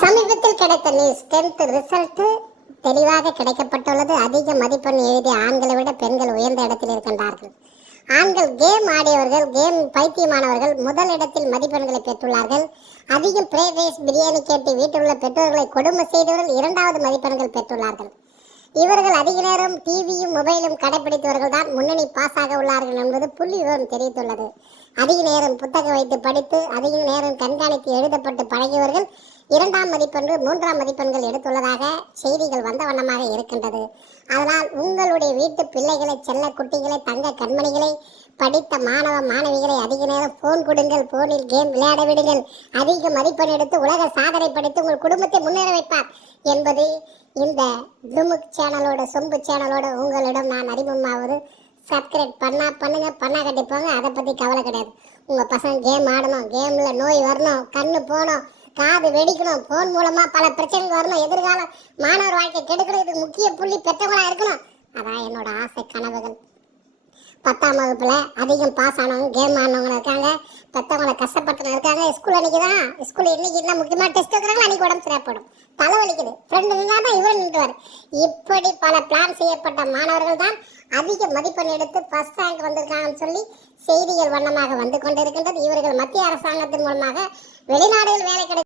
சமீபத்தில் கிடைத்த news 10th result தெளிவாக கிடைக்கப்பட்டுள்ளது. அதிக மதிப்பெண் எழுதிய ஆண்களை விட பெண்கள் உயர்ந்த இடத்தில் இருக்கின்றார்கள். ஆண்கள் கேம் ஆடியவர்கள், கேம் பைத்தியமானவர்கள் முதல் இடத்தில் மதிப்பெண்களை பெற்றுள்ளார்கள். அதிகம் ஃப்ரைட் ரைஸ், பிரியாணி கேட்டு வீட்டில் உள்ள பெற்றோர்களை கொடுமை செய்தவர்கள் 2வது மதிப்பெண்கள் பெற்றுள்ளார்கள். இவர்கள் அதிக நேரம் டிவியும் மொபைலும் கடைபிடித்தவர்கள் தான் முன்னணி பாஸாக உள்ளார்கள் என்பது புள்ளி விவரம் தெரிவித்துள்ளது. அதிக நேரம் புத்தகம் வைத்து படித்து அதிக நேரம் கண்காணித்து எழுதப்பட்டு பழகியவர்கள் 2ஆம் மதிப்பெண்கள் 3ஆம் மதிப்பெண்கள் எடுத்துள்ளதாக செய்திகள் வந்த வண்ணமாக இருக்கின்றது. அதனால் உங்களுடைய வீட்டு பிள்ளைகளை, செல்ல குட்டிகளை, தங்க கண்மணிகளை, படித்த மாணவ மாணவிகளை அதிக நேரம் போன் கொடுங்கள், போனில் கேம் விளையாட விடுங்கள். அதிக மதிப்பெண் எடுத்து உலக சாதனை படித்து உங்கள் குடும்பத்தை முன்னேற வைப்பார் என்பது இந்த டுமுக் சேனலோட, சொம்பு சேனலோட உங்களிடம் நான் அறிமுகமாவது. சப்ஸ்கிரைப் பண்ணுங்க, பண்ணா கட்டிப்போங்க. அதை பற்றி கவலை கிடையாது. உங்கள் பசங்க கேம் ஆடணும், கேமில் நோய் வரணும், கண்ணு போகணும், காது வெடிக்கணும், போன் மூலமாக பல பிரச்சனைகள் வரணும், எதிர்கால மாணவர் வாழ்க்கை கெடுக்கணும். இதுக்கு முக்கிய புள்ளி பெற்றவங்களாக இருக்கணும். அதான் என்னோட ஆசை, கனவுகள். 10ஆம் வகுப்பில் அதிகம் பாஸ் ஆனவங்க, கேம் ஆனவங்க இருக்காங்க, பெற்றவங்களை கஷ்டப்பட்டு இருக்காங்க. ஸ்கூல் அன்றைக்கி தான், ஸ்கூல் இன்னைக்கு என்ன முக்கியமாக டெஸ்ட் வைக்கிறாங்களோ அன்றைக்கி உடம்பு சரியாக போடும், தலைவலிக்குது, ஃப்ரெண்டு நின்றால் தான் இவர் நின்றுவார். இப்படி பல பிளான் செய்யப்பட்ட மாணவர்கள் தான் அதிக மதிப்பெண் எடுத்து ஃபர்ஸ்ட் ரேங்க் வந்திருக்காங்கன்னு சொல்லி செய்திகள் வண்ணமாக வந்து கொண்டிருக்கின்றது. இவர்கள் மத்திய அரசாங்கத்தின் மூலமாக வெளிநாடுகள் வேலை கிடைக்கும்